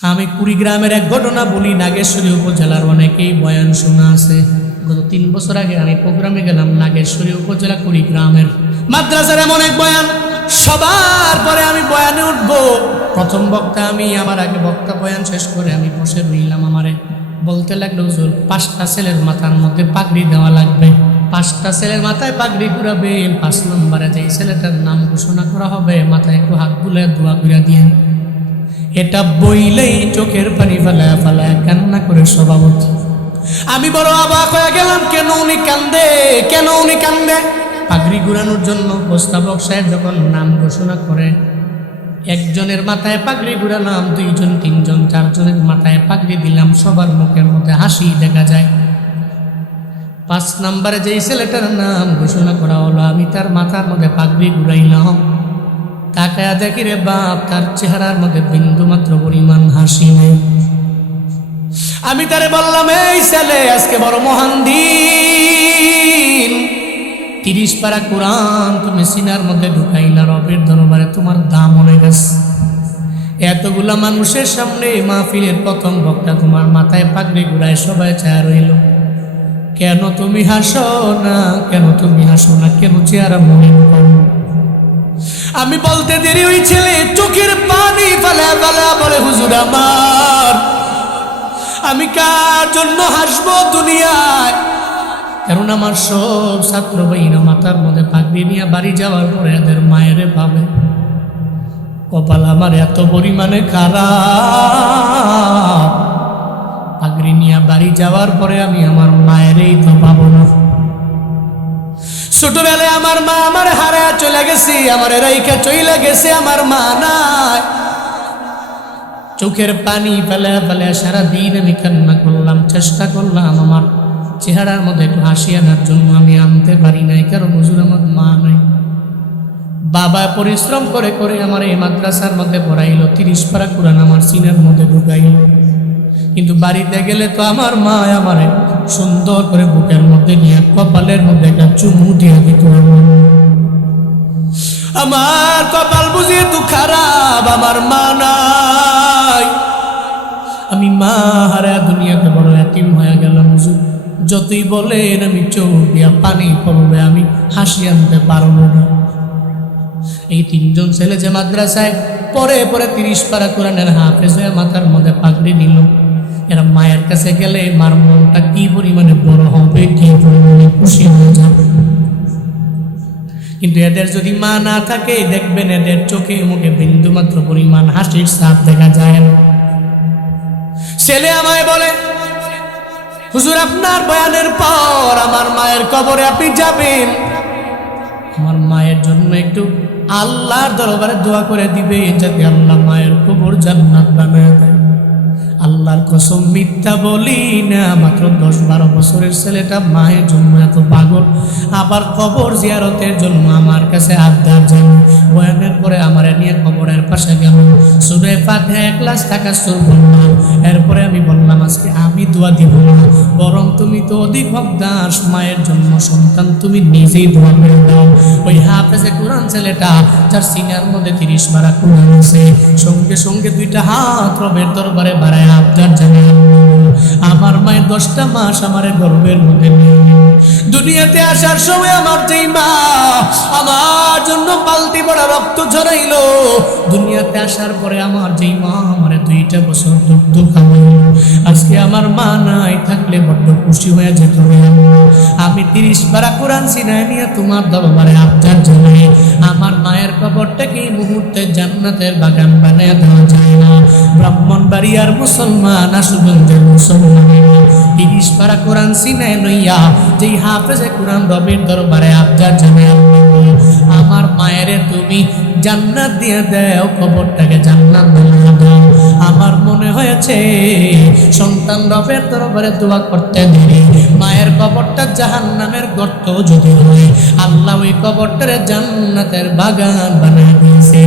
আমি কুড়িগ্রামের এক ঘটনা বলি। নাগেশ্বরী উপজেলার অনেকেই বয়ান শোনা আছে। গত 3 বছর আগে আমি প্রোগ্রামে গেলাম নাগেশ্বরী উপজেলা কুড়িগ্রামের মাদ্রাসার এমন এক বয়ান। সবার পরে আমি বয়ানে উঠবো। প্রথম বক্তা আমি, আমার আগে বক্তা বয়ান শেষ করে আমি বসে রইলাম। আমারে বলতে লাগলো, হুজুর 5টা ছেলের মাথার মধ্যে পাগড়ি দেওয়া লাগবে, 5টা ছেলের মাথায় পাগড়ি ঘুরাবেন। 5 নম্বরে যে ছেলেটার নাম ঘোষণা করা হবে মাথায় একটু হাত বুলে দোয়া করে দিয়ে। এটা বইলেই চোখের পানি ফেলায় ফেলায় কান্না করে সভাপতি। আমি বড় অবাক হয়ে গেলাম, কেন উনি কান্দে, কেন উনি কান্দে? পাগড়ি ঘুরানোর জন্য প্রস্তাবক সাহেব যখন নাম ঘোষণা করে, একজনের মাথায় পাগড়ি ঘুরালাম, 2 জন 3 জন 4 জনের মাথায় পাগড়ি দিলাম, সবার মুখের মধ্যে হাসি দেখা যায়। 5 নম্বরে যেই ছেলেটার নাম ঘোষণা করা হলো, আমি তার মাথার মধ্যে পাগড়ি ঘুরাইলাম। তাকায়া দেখি রে বাপ, তার চেহারার মধ্যে বিন্দু মাত্র পরিমাণ হাসি নেই। আমি তারে বললাম, এই ছেলে, আজকে বড় মহান দিন, 30 পারা কোরআন তুমি সিনার মধ্যে ঢুকাইলা, রবের দরবারে তোমার দাম অনেক আছে। এতগুলা মানুষের সামনে মাহফিলের প্রথম বক্তা তোমার মাথায় পাগড়ি ঘুরায় সবাই চায় রইল, কেন তুমি হাসো না, কেন তুমি হাসো না, কেন চেহারা মনে করো? আমি বলতে দেরি, ওই ছেলে চোখের পানি ফেলা ফেলা বলে, হুজুর আমার, আমি কার জন্য হাসবো দুনিয়ায়? কারণ আমার সব ছাত্র ভাইরা মাথার মধ্যে পাগড়ি নিয়ে বাড়ি যাওয়ার পরে এদের মায়েরে পাবে। কপাল আমার এত পরিমাণে খারাপ, পাগড়ি নিয়ে বাড়ি যাওয়ার পরে আমি আমার মায়েরই তো পাবো না। ছোটবেলায় আমার মা আমার হারায় চলে গেছে, আমার রাইখা চলে গেছে, আমার মা নাই। চোখের পানি ফেলে ফেলে সারাদিন আমি কান্না করলাম, চেষ্টা করলাম আমার চেহারার মধ্যে একটু হাসি আনার জন্য, আমি আনতে পারি নাই, কারণ হুজুর আমার মা নাই। বাবা পরিশ্রম করে করে আমার এই মাদ্রাসার মধ্যে পড়াইলো, 30 পারা কোরআন আমার সিনার মধ্যে ঢুকাইল। কিন্তু বাড়িতে গেলে তো আমার মা আমারে সুন্দর করে বুকের মধ্যে নিয়ে কপালের মধ্যে একটা চুমু দিয়ে দিত। আমার কপাল বুঝিয়ে তো খারাপ, আমার মা নাই। আমি মা হারা দুনিয়াতে বড় এতিম হয়ে গেলাম। হুজুর যতই বলেন আমি চোখ দিয়া পানি পড়বে, আমি হাসি আনতে পারবো না। এই 3 জন ছেলে যে মাদ্রাসায় পরে পরে 30 পারা কোরআনের হাফেজ হয়ে মাথার মধ্যে পাগড়ি নিল, এরা মায়ের কাছে গেলে মার মনটা কি পরিমাণে বড় হবে, কি পরিমাণে খুশি হয়ে যাবে। কিন্তু এদের যদি মা না থাকে, দেখবেন এদের চোখে মুখে বিন্দু মাত্র পরিমাণ হাসির ছাপ দেখা যায় না। ছেলে আমায় বলে, হুজুর আপনার বয়ানের পর আমার মায়ের কবরে আপনি যাবেন, আমার মায়ের জন্য একটু আল্লাহর দরবারে দোয়া করে দিবে, যাতে আল্লাহ মায়ের কবর জান্নাত বানায় দেয়। আল্লাহর কসম মিথ্যা বলি না, মাত্র 10-12 বছরের ছেলেটা মায়ের জন্য এত পাগল, আবার কবর জিয়ারতের জন্য আমার কাছে আবদার জানি। বয়ানের পরে আমার নিয়ে কবরের পাশে গেল, সূরা ফাতিহা 1 লাখ টাকা সুর বললাম। এরপরে আমি বললাম, আজকে আমি দোয়া দিব না, বরং তুমি তো অধিক হকদার, মায়ের জন্য সন্তান তুমি নিজেই দোয়া করে দাও। ওই হাফেজে কোরআন ছেলেটা, যার সিনার মধ্যে 30 পারা কোরআন আছে, সঙ্গে সঙ্গে 2টা হাত রবের দরবারে বাড়ায় আবদার জানে, আমার মায়ের 10টা মাস আমার গর্ভের মধ্যে নিয়ে দুনিয়াতে আসার সময় আমার যেই মা আমার জন্য বালতি ভরা রক্ত ঝরাইলো, দুনিয়াতে আসার পরে আমার যেই মা আমার 2টা বছর দুগ্ধ খাওয়াইলো, আজকে আমার মা নাই, থাকলে বড্ড খুশি হয়ে যেত। আমি 30 পারা কোরআন সিনায় নিয়ে তোমার দরবারে আবদার জানাই, আমার মায়ের কবরটাকে এই মুহূর্তে জান্নাতের বাগান বানিয়ে দেওয়া যায় না। ব্রাহ্মণবাড়িয়ার মুসলমান, আশুগঞ্জের মুসলমান, 30 পারা কোরআন সিনায় নইয়া যেই হাফেজে কোরআন রবের দরবারে আবদার জানায়, আমার মায়ের তুমি জান্নাত দিয়ে দাও, কবরটাকে জান্নাত বানিয়ে দাও। আমার মনে হয়েছে সন্তান রবের দরবারে দোয়া করতে দেরি, মায়ের কবরটা জাহান্নামের গর্ত যদি হয়, আল্লাহ ওই কবরটারে জান্নাতের বাগান বানিয়ে দিয়েছে।